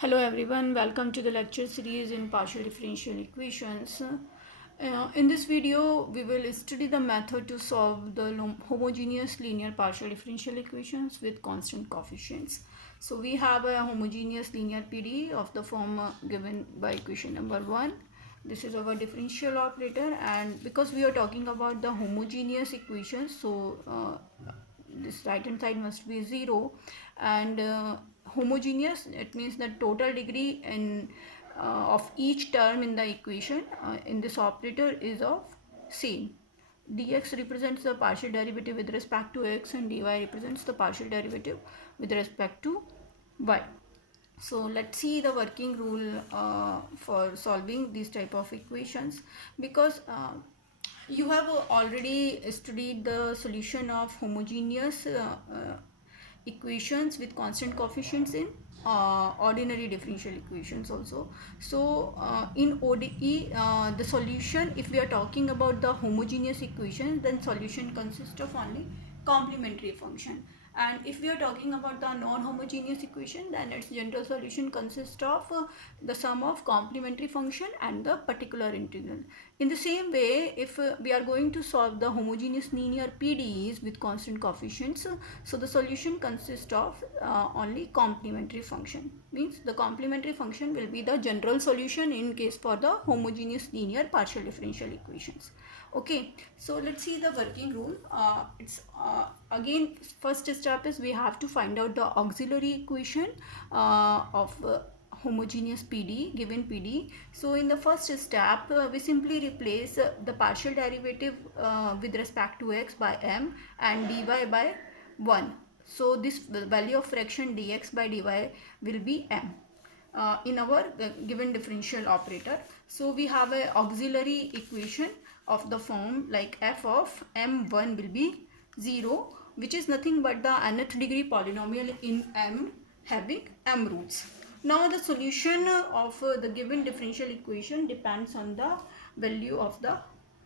Hello everyone, welcome to the lecture series in partial differential equations. In this video, we will study the method to solve the homogeneous linear partial differential equations with constant coefficients. So we have a homogeneous linear PDE of the form given by equation number 1. This is our differential operator, and because we are talking about the homogeneous equations, so this right hand side must be 0, and homogeneous, it means the total degree of each term in the equation in this operator is of same. Dx represents the partial derivative with respect to x, and dy represents the partial derivative with respect to y. So let's see the working rule for solving these type of equations, because you have already studied the solution of homogeneous equations with constant coefficients in ordinary differential equations also. So in ODE, the solution, if we are talking about the homogeneous equation, then solution consists of only complementary function, and if we are talking about the non-homogeneous equation, then its general solution consists of the sum of complementary function and the particular integral. In the same way, if we are going to solve the homogeneous linear PDEs with constant coefficients, so the solution consists of only complementary function. Means the complementary function will be the general solution in case for the homogeneous linear partial differential equations. Okay, so let's see the working rule. It's again, first step is we have to find out the auxiliary equation of homogeneous PD, given PD. So in the first step, we simply replace the partial derivative with respect to x by m and dy by 1. So this value of fraction dx by dy will be m in our given differential operator. So we have a auxiliary equation of the form like f of m1 will be 0, which is nothing but the nth degree polynomial in m having m roots. Now the solution of the given differential equation depends on the value of the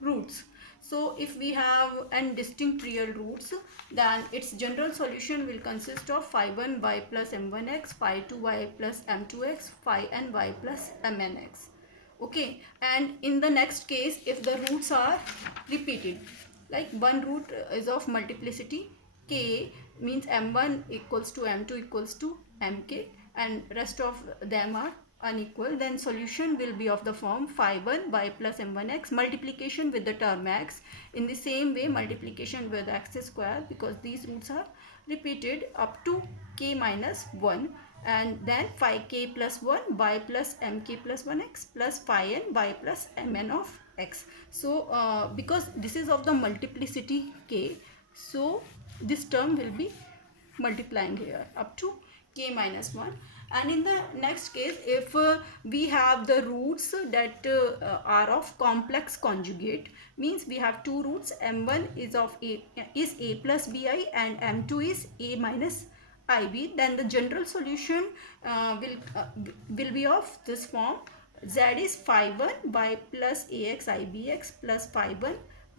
roots. So if we have n distinct real roots, then its general solution will consist of phi 1 y plus m1x, phi 2 y plus m2x, phi n y plus mnx. Okay, and in the next case, if the roots are repeated, like one root is of multiplicity k, means m1 equals to m2 equals to mk, and rest of them are unequal, then solution will be of the form phi 1 y plus m1x multiplication with the term x. In the same way, multiplication with x square, because these roots are repeated, up to k minus 1, and then phi k plus 1 y plus mk plus 1x plus phi n y plus mn of x. So because this is of the multiplicity k, so this term will be multiplying here up to k minus 1. And in the next case, if we have the roots that are of complex conjugate, means we have two roots, m1 is of a plus bi and m2 is a minus ib, then the general solution will be of this form: z is phi 1 y plus ax ibx plus phi 1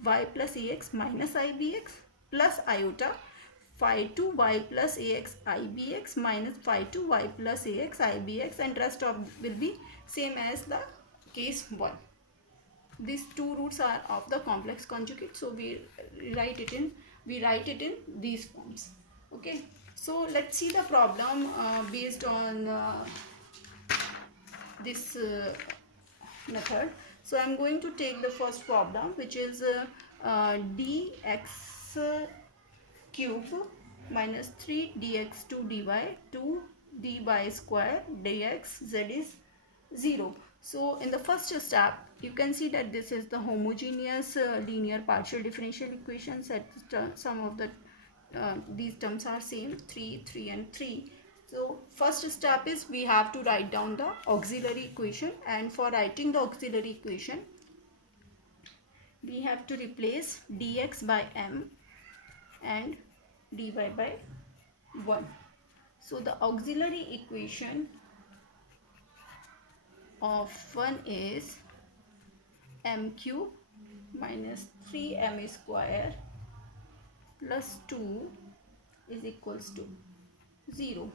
y plus ax minus ibx plus iota phi 2 y plus ax ibx minus phi 2 y plus ax ibx, and rest of will be same as the case 1. These two roots are of the complex conjugate, so we write it in these forms. Okay, so let's see the problem based on this method. So I'm going to take the first problem, which is dx cube minus 3 dx2 dy 2 dy square dx z is 0. So in the first step, you can see that this is the homogeneous linear partial differential equations, that some of the these terms are same, 3 3 and 3. So first step is we have to write down the auxiliary equation, and for writing the auxiliary equation, we have to replace dx by m and dy by 1. So the auxiliary equation of 1 is m cube minus 3m square plus 2 is equals to 0.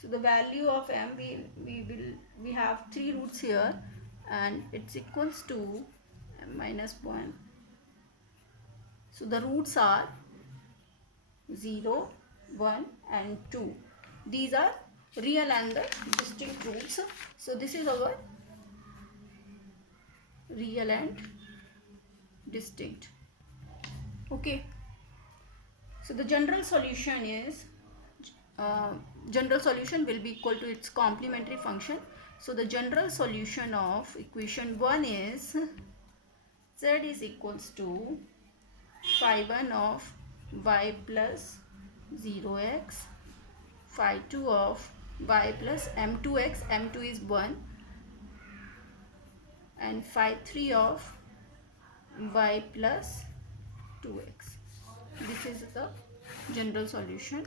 So the value of m, we have 3 roots here, and it's equals to m minus 1. So the roots are 0, 1 and 2. These are real and the distinct roots. So this is our real and distinct. Okay. So the general solution is general solution will be equal to its complementary function. So the general solution of equation 1 is z is equals to phi 1 of y plus 0x, phi 2 of y plus m2x, m2 is 1, and phi 3 of y plus 2x. This is the general solution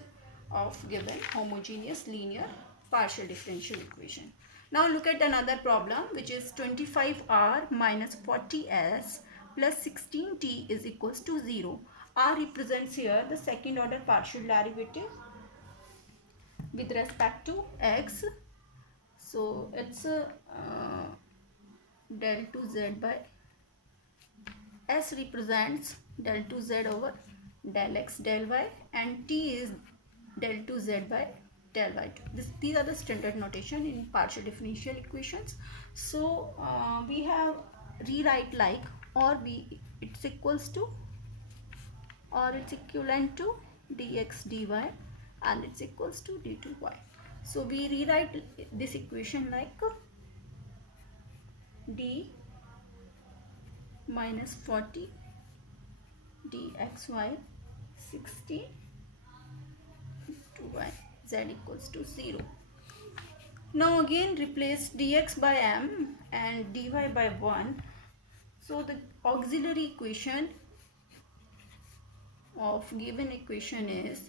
of given homogeneous linear partial differential equation. Now look at another problem, which is 25r minus 40s plus 16t is equals to 0. R represents here the second order partial derivative with respect to x. So it's del 2z by s represents del 2z over del x del y, and t is del 2z by del y2. These are the standard notation in partial differential equations. So we have rewrite like, or it's equals to, or it's equivalent to dx dy, and it's equals to d2y. So we rewrite this equation like d minus 40 dxy 60 to y, z equals to 0. Now again replace dx by m and dy by 1. So the auxiliary equation of given equation is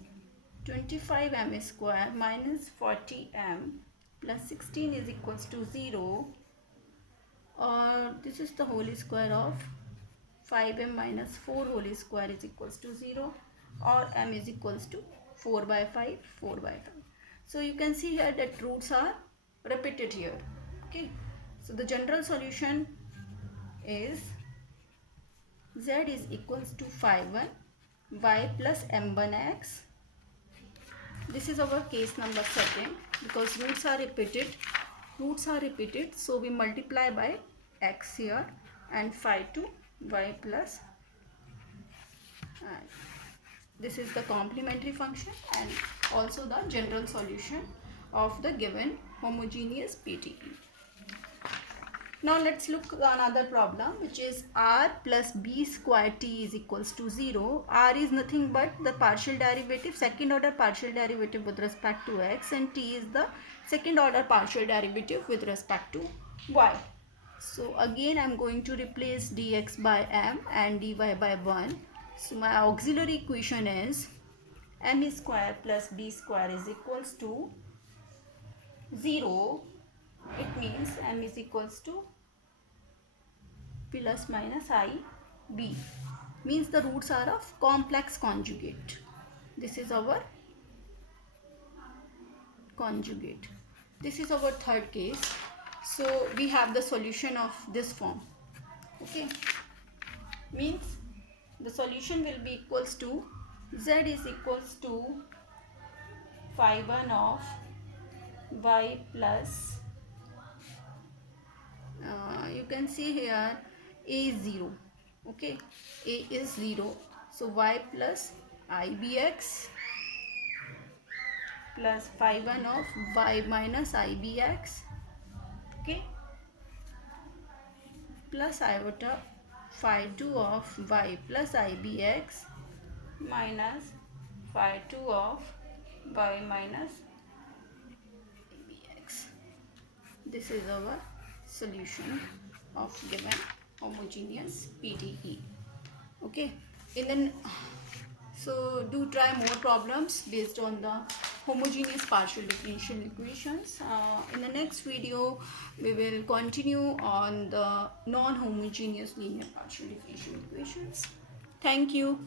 25m square minus 40m plus 16 is equals to 0, or this is the whole square of 5m minus 4 whole square is equals to 0, or m is equals to 4 by 5, 4 by 5. So you can see here that roots are repeated here. Okay. So the general solution is z is equals to phi 1 y plus m1x. This is our case number second, because roots are repeated. So we multiply by x here, and phi 2 y plus, and this is the complementary function and also the general solution of the given homogeneous PDE. Now let's look at another problem, which is r plus b square t is equals to 0. R is nothing but the partial derivative, second order partial derivative with respect to x, and t is the second order partial derivative with respect to y. So again I am going to replace dx by m and dy by 1. So my auxiliary equation is m square plus b square is equals to 0. It means m is equals to plus minus I b, means the roots are of complex conjugate. This is our conjugate. This is our third case. So we have the solution of this form. Okay, means the solution will be equals to z is equals to phi 1 of y plus, you can see here a is 0. Okay, a is 0, so y plus ibx plus phi 1 of y minus ibx, okay, plus iota phi 2 of y plus ibx minus phi 2 of y minus ibx. This is our solution of given homogeneous PDE. Okay, so do try more problems based on the homogeneous partial differential equations. In the next video we will continue on the non-homogeneous linear partial differential equations. Thank you.